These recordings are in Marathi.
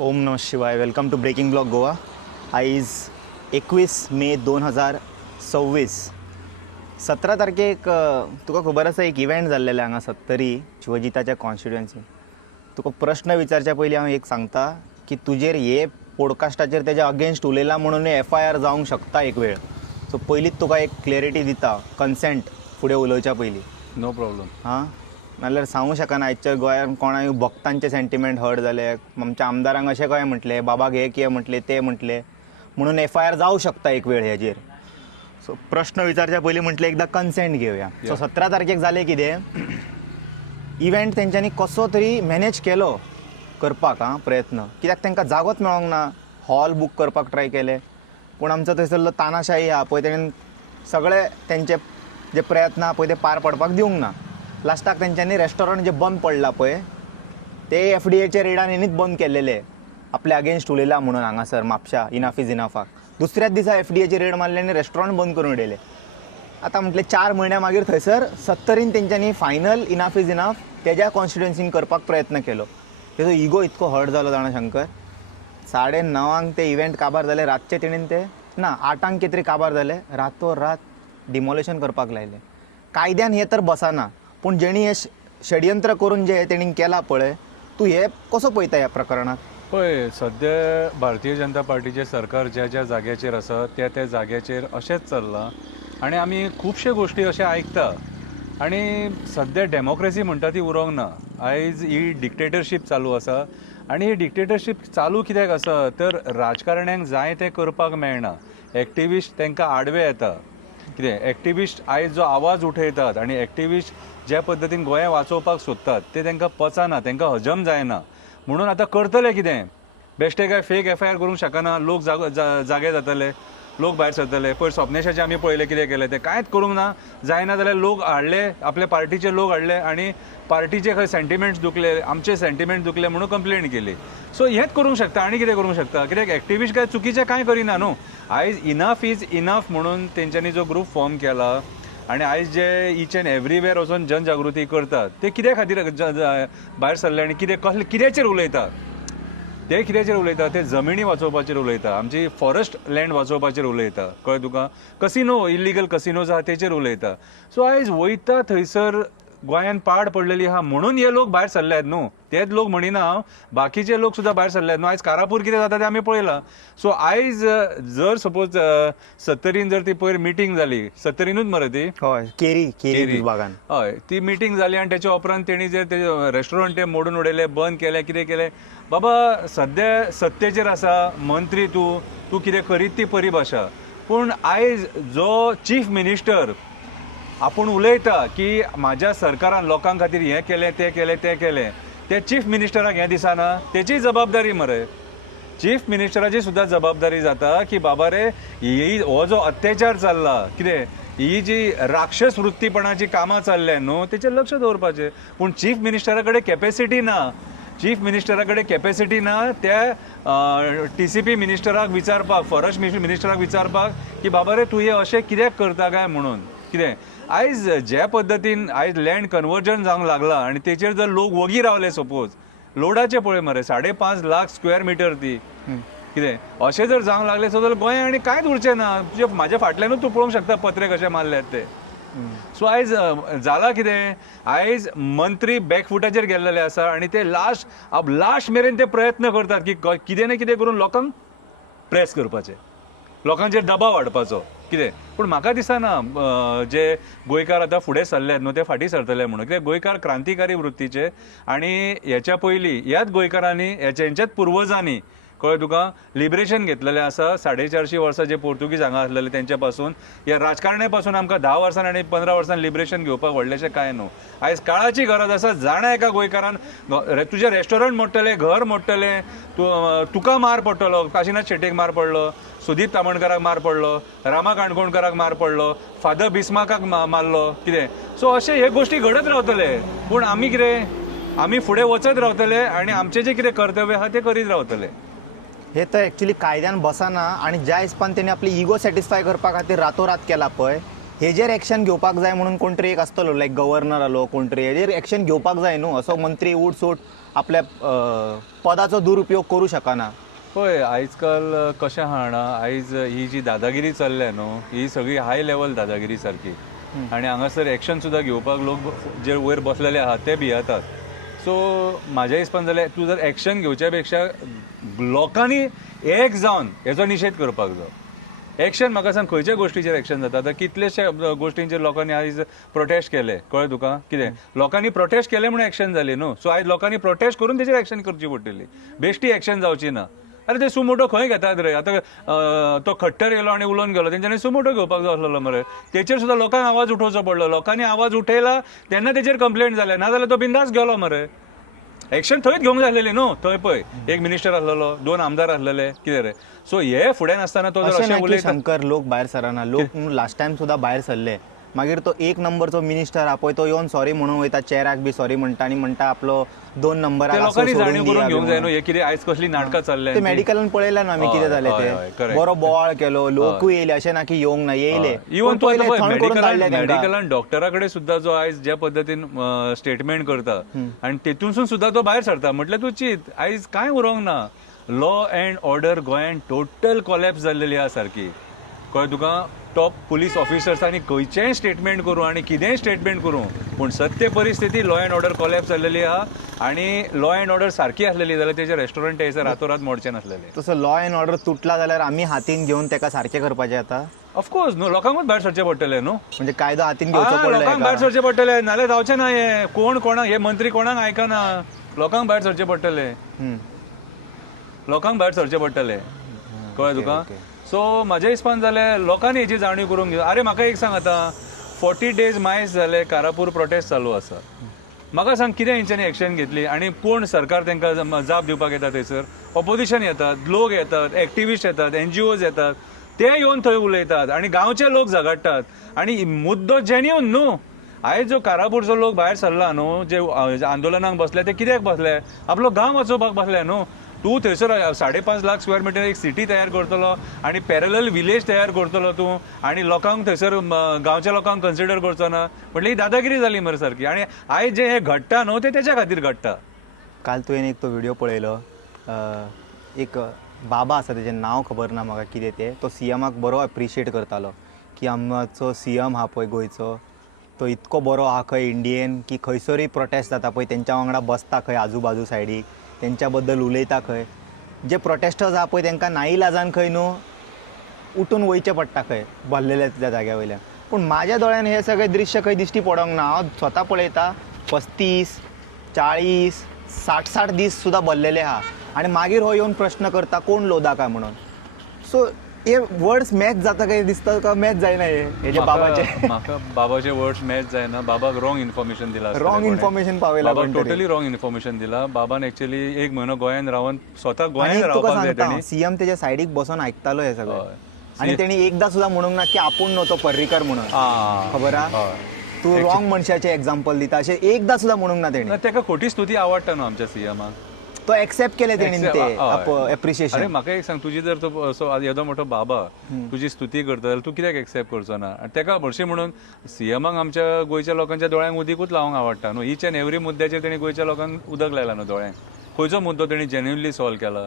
ओम नमः शिवाय. Welcome to breaking blog Goa. आयज 21 मे 2026. 17 तारखेक तुका खबर आसा एक इव्हेंट जाल्लेले हांगा सत्तरी शिवजिताच्या कॉन्स्टिट्युएन्सीन. तुका प्रश्न विचारच्या पयलीं हांव एक सांगता की तुजेर हे पॉडकास्टाचेर तेज्या अगेन्स्ट उलयला म्हणून FIR जावंक शकता एक वेळ. सो पयलींच तुका एक क्लॅरिटी दिता कन्सेंट फुडें उलोवच्या पयलीं. No problem. हां नाल्यार सांगूं शकना आयच्या गोंयांत कोणाय भक्तांचे सेंटिमेंट हर्ट जाले, आमच्या आमदारांक अशें कशें म्हटलें, बाबाक हे कितें म्हटलें ते म्हटलें म्हणून FIR जावं शकता एक वेळ हेजेर. सो प्रश्न विचारच्या पयलीं म्हटलें एकदां कन्सेंट घेवया. सो 17 तारखेक जालें कितें, इव्हेंट तेंच्यांनी कसो तरी मॅनेज केलो करपाक प्रयत्न, कित्याक तांकां जागोच मेळोंक ना. हॉल बूक करपाक ट्राय केले पूण आमचो थंयसरलो तानाशाही आहा पळय तेणेन सगळे तेंचे जे प्रयत्न आहा पळय ते पार पडपाक दिवंक ना. लास्टाक तेंच्यांनी रेस्टॉरंट जे बंद पडला पळय ते FDAच्या रेडान हेणीच बंद केल्लेले, आपल्या अगेन्स्ट उलयला म्हणून हांगासर म्हापशा इनाफ इज इनाफाक. दुसऱ्याच दिसा FDAची रेड मारली आनी रेस्टॉरंट बंद करून उडयले. आतां म्हटलें 4 म्हयन्या मागीर थंयसर 70 तेंच्यांनी फायनल इनाफ इज इनाफ तेज्या कॉन्स्टिट्युएन्सीन करपाक प्रयत्न केलो. तेजो इगो इतको हर्ट जालो जाणा शंकर. 9:30 ते इव्हेंट काबार जाले. रातचे तेणेन ते 8 कितें तरी काबार जाले. रातोरात डिमोलेशन करपाक लायले. कायद्यान हे तर बसना पूण जेणी हे षडयंत्र करून जे तेणीन केला पळय, तूं हे कसो पळयता ह्या प्रकरणात? पळय, सद्या भारतीय जनता पार्टीचें सरकार ज्या ज्या जाग्याचेर आसा त्या जाग्याचेर अशेंच चल्लां आनी आमी खुबशे गोश्टी अशें आयकता आनी सद्या डेमोक्रेसी म्हणटा ती उरोंक ना. आयज ही डिक्टेटरशीप चालू आसा आनी ही डिक्टेटरशीप चालू कित्याक आसा तर राजकारण्यांक जाय तें करपाक मेळना. एक्टिविस्ट तांकां आडवे येता. कितें एक्टिविस्ट आयज जो आवाज उठयतात आनी एक्टिविस्ट ज्या पद्दतीन गोंय वाचोवपाक सोदतात ते तांकां पचना, तांकां हजम जायना. म्हणून आतां करतले कितें? बेश्टे काय फेक FIR करूंक शकना. लोक जागे जातले, लोक भायर सरतले. पयर स्वप्नेशाचे आमी पळयले कितें केलें ते. कांयच करूंक ना. जायना जाल्यार लोक हाडले, आपल्या पार्टीचे लोक हाडले आनी पार्टीचे खंय सेंटिमेंट्स दुखले, आमचे सेंटिमेंट दुखले म्हणून कंप्लेंट केली. सो हेंच करूंक शकता आनी कितें करूंक शकता? कित्याक एक्टिविस्ट काय चुकीचें कांय करिना न्हू. आयज इनाफ इज इनाफ म्हणून तेंच्यांनी जो ग्रूप फॉर्म केला आनी आयज जे ईच एंड एवरीवेर वचून जनजागृती करतात ते कित्या खातीर भायर सरले आनी कित्याचेर उलयता? ते कित्याचेर उलयता? ते जमिनी वाचोवपाचेर उलयता, आमची फॉरेस्ट लँड वाचोवपाचेर उलयता. कळ्ळें तुका? कसिनो, इल्लिगल कसिनोज आहा तेचेर उलयता. सो आयज वयता थंयसर गोंयांत पाड पडलेली आहा म्हणून हे लोक भायर सरले आहेत न्हू. तेच लोक म्हणिना हांव, बाकीचे लोक सुद्दां भायर सरले आहेत न्हू. आयज कारापूर कितें जाता तें आमी पळयलां. सो आयज जर सपोज 70 जर ती पयर मिटींग जाली, 70ूच मरे ती, हय, केरी विभागान, हय, ती मिटींग जाली आनी तेच्या उपरांत तेणी जर ते रेस्टॉरंट ते मोडून उडयले, बंद केले, कितें केलें. बाबा सद्या सत्तेचेर आसा, मंत्री तूं कितें करीत ती परिभाशा. पूण आयज जो चीफ मिनिस्टर आपूण उलयता की म्हाज्या सरकारान लोकां खातीर हें केलें तें केलें तें केलें, ते चीफ मिनिस्टराक हें दिसना. तेची जबाबदारी मरे. चीफ मिनिस्टराची सुद्दां जबाबदारी जाता की बाबा रे हो जो अत्याचार चल्ला, कितें ही जी राक्षस वृत्तीपणाची कामां चल्ल्या न्हू तेचेर लक्ष दवरपाचें. पूण चीफ मिनिस्टरा कडेन कॅपेसिटी ना. चीफ मिनिस्टरा कडेन कॅपेसिटी ना त्या TCP मिनिस्टराक विचारपाक, फॉरेस्ट मिनिस्टराक विचारपाक की बाबा रे तूं हे अशें कित्याक करता काय म्हणून. कितें आयज ज्या पद्दतीन आयज लँड कन्वर्जन जावंक लागला आनी तेचेर जर लोक वगी रावले, सपोज लोडाचे पळय मरे 5.5 लाख स्क्वेअर मिटर ती, कितें अशें जर जावंक लागले जाल्यार गोंय आनी कांयच उरचें ना. तुजे म्हाज्या फाटल्यानूच तूं पळोवंक शकता पत्रे कशे मारल्यात ते. सो आयज जाला कितें, आयज मंत्री बॅकफुटाचेर गेल्लेले आसा आनी ते लास्ट मेरेन ते प्रयत्न करतात की कितें ना कितें करून लोकांक प्रेस करपाचें, लोकांचेर दबाव हाडपाचो. कितें पूण म्हाका दिसना जे गोंयकार आतां फुडें सरल्यात न्हू ते फाटीं सरतले म्हणून. कित्याक गोंयकार क्रांतिकारी वृत्तीचे आनी हेच्या पयलीं ह्याच गोंयकारांनी हेंच्याच पुर्वजांनी, कळ्ळें तुका, लिबरेशन घेतलेलें आसा. 450 वर्सां जे पोर्तुगीज हांगा आसलेले तेंच्या पासून, ह्या राजकारण्या पासून आमकां 10 वर्सान आनी 15 वर्सान लिबरेशन घेवपाक व्हडलेशें कांय न्हू. आयज काळाची गरज आसा. जाणा एका गोंयकारान तुजें रेस्टॉरंट मोडटलें, घर मोडटलें, तुका मार पडटलो, काशिनाथ शेट्येक मार पडलो, सुदीप तामणकाराक मार पडलो, रामा काणकोणकाराक मार पडलो, फादर बिस्माकाक मारलो, कितें. सो अशें हे गोश्टी घडत रावतले. पूण आमी कितें, आमी फुडें वचत रावतले आनी आमचें जें कितें कर्तव्य आहा तें करीत रावतले. हे तर एक्चुअली कायद्यान बसना आनी ज्या हिसपान तेणी आपली इगो सॅटिस्फाय करपा खातीर रातोरात केला पळय, हेजेर एक्शन घेवपाक जाय म्हणून कोण तरी एक आसतलो, लायक गव्हर्नर आलो कोण तरी, हेजेर एक्शन घेवपाक जाय न्हू. असो मंत्री उठ सूट आपल्या पदाचो दुरुपयोग करू शकना. पळय आयज काल कशें आहा जाणा, आयज ही जी दादागिरी चल्ल्या न्हू, ही सगळी हाय लेवल दादागिरी सारकी. आनी हांगासर एक्शन सुद्दां घेवपाक लोक जे वयर बसलेले आहात ते भियेतात. सो म्हाज्या हिसपान जाल्यार तूं जर एक्शन घेवच्या पेक्षा लोकांनी एक जावन हेचो निशेध करपाक जाय. एक्शन म्हाका सांग खंयच्या गोश्टीचेर एक्शन जाता. आतां कितलेशे गोश्टींचेर लोकांनी आयज प्रोटेस्ट केले, कळ्ळें तुका कितें लोकांनी प्रोटेस्ट केले म्हणून एक्शन जाली न्हू. सो आयज लोकांनी प्रोटेस्ट करून तेचेर एक्शन करची पडटली, बेश्टी एक्शन जावची ना. अरे ते सुमोटो खंय घेतात रे. आतां तो खट्टर येयलो आनी उलोवन गेलो, तेंच्यांनी सुमोटो घेवपाक जाय आसलो मरे. तेचेर सुद्दां लोकांक आवाज उठोवचो पडलो. लोकांनी आवाज उठयला तेन्ना तेचेर कंप्लेंट जाले, नाजाल्यार तो बिंदास गेलो मरे. एक्शन थंयच घेवंक जाय आसलेली न्हू. थंय पळय एक मिनिस्टर आसलेलो, 2 आमदार आसलेले, कितें रे. सो हे फुडें नासतना तो जर अशें अशें ना की उलयता. शंकर लोक भायर सरना. लोक लास्ट टायम सुद्दां भायर सरले. मागीर तो 1 नंबरचो मिनिस्टर आहा पळय तो येवन सॉरी म्हणून वयता, चेराक बी सॉरी म्हणटा आनी म्हणटा आपलो 2 नंबराक ते लोकांनी जाणीव करून घेवंक जाय न्हू हे कितें आयज कसली नाटकां चल्ल्या. ते मेडिकलान पळयला ना आमी कितें जालें ते. बरो बोवाळ केलो, लोकूय येयले, अशें ना की येवंक ना, येयले. इवन तूं पयले थंड करून धाडले तेंकां. मेडिकलान डॉक्टरा कडेन सुद्दां जो आयज ज्या पद्दतीन स्टेटमेंट करता आनी तेतूनसून सुद्दां तो भायर सरता, म्हटल्यार तूं चिंत आयज कांय उरोंक ना. लॉ अँड ऑर्डर गोंयांत टोटल कॉलॅप्स जाल्लेली आहा सारकी. कळ्ळें तुका. टॉप पुलीस ऑफिसर्सांनी खंयचेंय स्टेटमेंट करूं आनी कितेंय स्टेटमेंट करूं, पूण सत्य परिस्थिती लॉ अँड ऑर्डर कॉलॅप्स जाल्लेली आहा. आनी लॉ अँड ऑर्डर सारकी आसलेली जाल्यार तेजे रेस्टॉरंट थंयसर रातोरात मोडचे नासलेले. तसो लॉ अँड ऑर्डर तुटला जाल्यार आमी हातीन घेवन तेका सारकें करपाचें आतां. ऑफकोर्स न्हू, लोकांकूच भायर सरचें पडटलें न्हू. म्हणजे कायदो हातीन घेवचो पडलो. लोकांक भायर सरचें पडटलें, नाल्यार जावचें ना. हे कोण कोणाक हे मंत्री कोणाक आयकना. लोकांक भायर सरचें पडटलें. लोकांक भायर सरचें पडटलें. कळ्ळें तुका. सो म्हाज्या हिसपान जाल्यार लोकांनी हेची जाणीव करूंक घेवं. अरे म्हाका एक सांग, आतां 40 days मायज जाले कारापूर प्रोटेस्ट चालू आसा. म्हाका सांग कितें हेंच्यांनी एक्शन घेतली आनी कोण सरकार तांकां जाप दिवपाक येता थंयसर. ऑपोजिशन येतात, लोक येतात, एक्टिविस्ट येतात, NGOs येतात, ते येवन थंय उलयतात आनी गांवचे लोक झगडटात. आनी मुद्दो जेन्युइन न्हू. आयज जो कारापूरचो लोक भायर सरला न्हू, जे आंदोलनाक बसले ते कित्याक बसले, आपलो गांव वाचोवपाक बसले न्हू. तूं थंयसर 5.5 लाख स्क्वेअर मिटर एक सिटी तयार करतलो आनी पॅरलल विलेज तयार करतलो तूं, आनी लोकांक थंयसर गांवच्या लोकांक कन्सिडर करचो ना, म्हटल्यार ही दादागिरी जाली मरे सारकी. आनी आयज जे हे घडटा न्हू ते तेच्या खातीर घडटा. काल तुवें एक तो व्हिडिओ पळयलो, एक बाबा आसा तेजें नांव खबर ना म्हाका कितें तें. तो CMाक बरो एप्रिशिएट करतालो की आमचो CM आहा पळय गोंयचो तो इतको बरो आहा खंय इंडियेन की खंयसरूय प्रोटेस्ट जाता पळय तेंच्या वांगडा बसता खंय आजूबाजू सायडीक, तेंच्या बद्दल उलयता खंय. जे प्रोटेस्टर्स आहा पळय तेंकां नाईलाजान खंय न्हू उठून वयचें पडटा खंय भरलेल्या त्या जाग्या वयल्यान. पूण म्हाज्या दोळ्यान हे सगळे दृश्य खंय दिश्टी पडोंक ना. हांव स्वता पळयता 35, 40, 60 दीस सुद्दां भरलेले आहा आनी मागीर हो येवन प्रश्न करता कोण लोदा काय म्हणून. सो हे वर्ड्स मॅच जाता काय दिसता का मॅच जायना हेजे बाबाचे. म्हाका बाबाचे वर्ड्स मॅच जायना. बाबाक रॉंग इन्फॉर्मेशन दिला. रॉंग इन्फॉर्मेशन पावयला. बाबाक टोटली रॉंग इन्फॉर्मेशन दिला. बाबान एक्चुअली 1 म्हयनो गोंयांत रावन स्वता गोंयांत रावपाक जाय तेणी. CM तेच्या सायडीक बसून आयकतालो हे सगळं. आनी तेणी एकदां सुद्दां म्हणूंक ना की आपूण नव्हतो पर्रीकर म्हणून. खबर आहा. तूं रॉंग मनशाचें एग्जाम्पल दिता अशें एकदां सुद्दां म्हणूंक ना तेणी. तेका खोटी स्तुती आवडटा न्हू आमच्या CMाक. तो एक्सेप्ट केले तेणी ते एप्रिशिएशन. अरे म्हाका एक सांग, तुजी जर तो असो येदो मोठो बाबा तुजी स्तुती करता जाल्यार तूं कित्याक एक्सेप्ट करचो ना. तेका हरशीं म्हणून CMाक आमच्या गोंयच्या लोकांच्या दोळ्यांक उदीकूच लावंक आवडटा न्हू. ईच एंड एवरी मुद्द्याचेर तेणी गोंयच्या लोकांक उदक लायला न्हू दोळ्यांक. खंयचो मुद्दो तेणी जेन्युनली सॉल्व केला.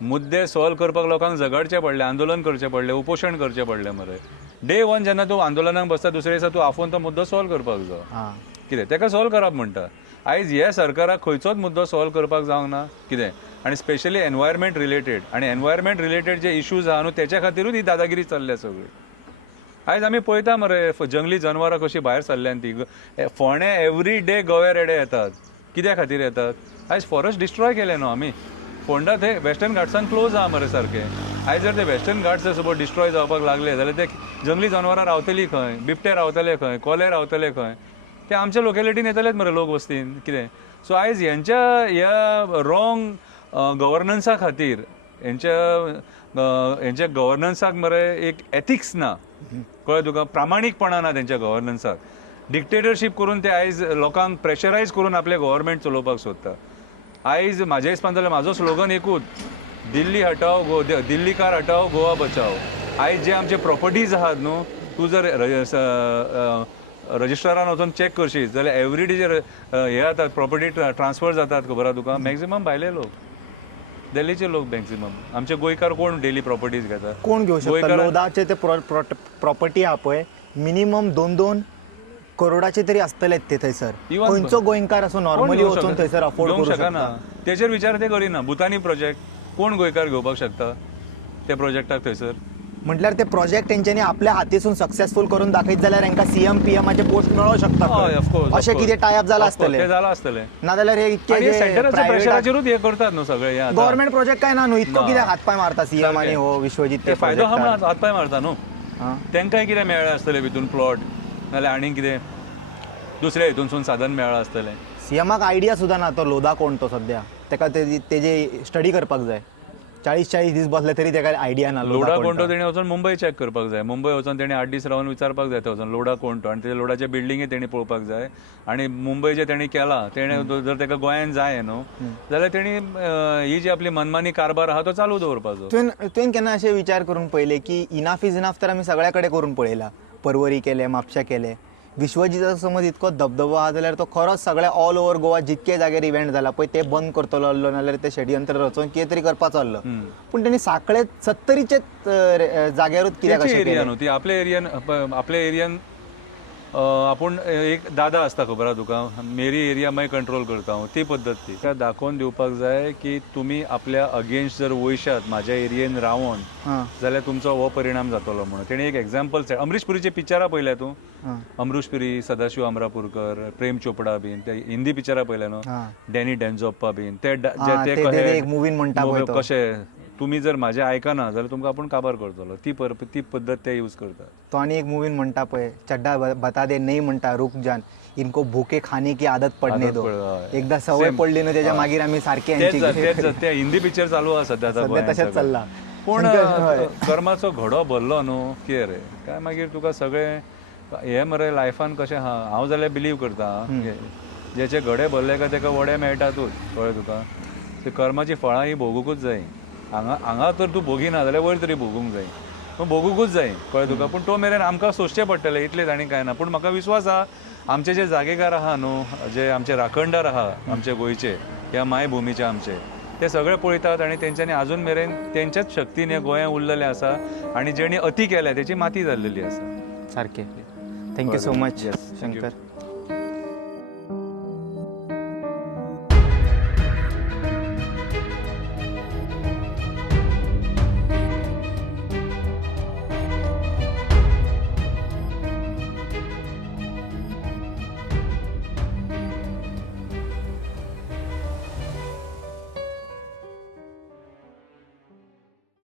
मुद्दे सॉल्व करपाक लोकांक झगडचें पडलें, आंदोलन करचें पडलें, उपोशण करचें पडलें मरे. डे 1 जेन्ना तूं आंदोलनाक बसता दुसरे दिसा तूं आफोवन तो मुद्दो सॉल्व करपाक जाय. कितें तेका सॉल्व करप म्हणटा. आयज ह्या सरकाराक खंयचोच मुद्दो सॉल्व करपाक जावंक ना. कितें आनी स्पेशली एनवायरमेंट रिलेटेड आनी एनवायरमेंट रिलेटेड जे इश्यूज आहा न्हू तेच्या खातीरूच ही दादागिरी चल्ल्या सगळी. आयज आमी पळयता मरे जंगली जनवरां कशीं भायर सरल्यान ती. फोंडे एवरी डे गोवे रेडे येतात. कित्या खातीर येतात. आयज फॉरेस्ट डिस्ट्रॉय केले न्हू आमी. फोंडा ते वेस्टर्न घाट्सान क्लोज आहा मरे सारके. आयज जर ते वेस्टर्न घाट्स जर सपोज डिस्ट्रॉय जावपाक लागले जाल्यार ते जंगली जनवरां रावतलीं खंय, बिबटे रावतले खंय, कोले रावतले खंय. ते आमच्या लोकेलिटीन येतलेच मरे लोक वस्तीन. कितें सो आयज ह्यांच्या ह्या रॉंग गव्हर्नन्सा खातीर हेंच्या गव्हर्नन्साक मरे एक एथिक्स ना. कळ्ळें तुका. प्रामाणीकपणा ना तेंच्या गव्हर्नन्साक. डिक्टेटरशीप करून ते आयज लोकांक प्रेशरायज करून आपले गव्हर्नमेंट चलोवपाक सोदता. आयज म्हाज्या हिसपान जाल्यार म्हाजो स्लोगन एकूच, दिल्ली हटाओ दिल्ली कार हटाओ गोवा बचाओ. आयज जे आमचे प्रॉपर्टीज आहात न्हू, तूं जर रजिस्ट्रारान वचून चॅक करशीत जाल्यार एवरीडे जे हे जातात प्रॉपर्टी ट्रान्सफर जातात खबर आहा तुका मॅक्झिमम भायले लोक दिल्लीचे लोक मॅक्झिमम आमचे गोंयकार कोण डेली प्रॉपर्टीज घेतात कोण घेऊ शकता गोंयकारां- लोदाचे ते प्रॉपर्टी आहा पळय मिनिमम 2-2 करोडाचे तरी असतलेच ते थंयसर Even खंयचो गोंयकार असो कोण नॉर्मली घेवंक वचून शकता? थंयसर अफोर्ड घेवंक करू शकना शकता तेचेर विचार ते करिना भुतानी प्रोजेक्ट कोण गोंयकार घेवपाक शकता त्या प्रोजेक्टाक थंयसर म्हटल्यार ते प्रोजेक्ट तेंच्यांनी आपल्या हातीसून सक्सेसफुल करून दाखयत जाल्यार तांकां सीएम पीएमाचे पोस्ट मेळों शकता हय ऑफकोर्स अशें कितें टायअप जाला आसतलें ते जालां आसतलें नाजाल्यार हे इतके आणि सेंटराच्या प्रायव्हेट प्रेशराचेरूच हे करतात न्हू सगळे हे आतां. गव्हर्नमेंट प्रोजेक्ट काय ना न्हू इतको ना. कित्याक हातपाय मारता सीएम आणि हो विश्वजीत ते फायदो हा project म्हणून हातपाय मारता न्हू हा. तेंकाय कितें मेळ्ळें आसतलें भितून प्लॉट नाल्यार आनीक कितें दुसऱ्या हितूनसून साधन मेळ्ळें आसतलें सीएमाक आयडिया सुद्दां ना तो लोदा कोण तो सध्या ताका तेजे स्टडी करपाक जाय 40-40 दीस बसले तरी ताका आयडिया ना लोडा कोण कोण तो. तो तेणी वचून मुंबय चॅक करपाक जाय मुंबय वचून तेणी 8 दीस रावन विचारपाक जाय थंय वचून लोडा कोण तो आनी ते लोडाचे बिल्डिंगे तेणी पळोवपाक जाय आनी मुंबय जे तेणी केला तेणे जर ताका गोंयांत जाय न्हू जाल्यार तेणी ही जी आपली मनमानी कारबार आहा तो चालू दवरपाचो तुवें केन्ना अशें विचार करून पळयले की इनाफ इज इनाफ तर आमी सगळ्या कडेन करून पळयला परवरी केले म्हापशा केले विश्वजीताचो समज इतको धबधबो आहा जाल्यार तो खरोच सगळ्या ऑल ओव्हर गोवा जितके जाग्यार इव्हेंट जाला पळय ते बंद करतलो आसलो नाल्यार ते षडयंत्र रचोवन कितें तरी करपाचो आसलो पूण तेणी साखळे 70चे जाग्यारूच कित्याक तेची अशें एरिया केलें न्हू ती आपल्या एरियान आपूण एक दादा आसता खबर आहा तुका मेरी एरिया मागीर कंट्रोल करता हांव ती पद्दत ती त्या दाखोवन दिवपाक जाय की तुमी आपल्या अगेन्स्ट जर वयशात म्हाज्या एरियेन रावोन हां जाल्यार तुमचो हो परिणाम जातलो म्हणून तेणी एक एग्जाम्पल अमरीश पुरीचे पिक्चरां पळयल्या तूं हां अमरीश पुरी सदाशिव अमरापूरकर प्रेम चोपडा बीन ते हिंदी पिक्चरां पळयल्या न्हू हां डॅनी डेन्झोप्पा बीन ते हां, ते एक मुवीन म्हणटा पळय तो. कशे तुमी जर म्हाजें आयकना जाल्यार तुमकां आपूण काबार करतलो ती पद्दत ते यूज करतात तो आनी एक मुवीन म्हणटा पळय चड्डा बता दे नहीं म्हणटा रुक जान इनको भूखे खाने की आदत पडने दो हय. एकदा सवय Same. पडली ना त्याच्या मागीर आमी सारखे तेच ते हिंदी पिक्चर चालू आहा सध्या आतां सध्या गोंयांत तशेंच सगळें. चल्ला पूण हय. कर्माचो घडो भरलो न्हू कितें रे काय मागीर तुका सगळें हे मरे लायफान कशें आहा हांव जाल्यार बिलीव करता जेचे घडे भरले काय ताका वडे मेळटातूच कळ्ळें तुका ती कर्माची फळां ही भोगूंकूच जाय हांगा तर तूं भोगिना जाल्यार वयर तरी भोगूंक जाय पूण भोगूंकूच जाय कळ्ळें तुका पूण तो मेरेन आमकां सोंसचें पडटलें इतलेंच आनी कांय ना पूण म्हाका विश्वास आहा आमचे जे जागेकार आहा न्हू जे आमचे राखणदार आहा आमचे गोंयचे ह्या मायभुमीचे आमचे ते सगळे पळयतात आनी तेंच्यांनी आजून मेरेन तेंच्याच शक्तीन हे गोंया उरलेलें आसा आनी जेणी अती केल्या तेची माती जाल्लेली आसा सारके thank you so much Yes, thank you. Shankar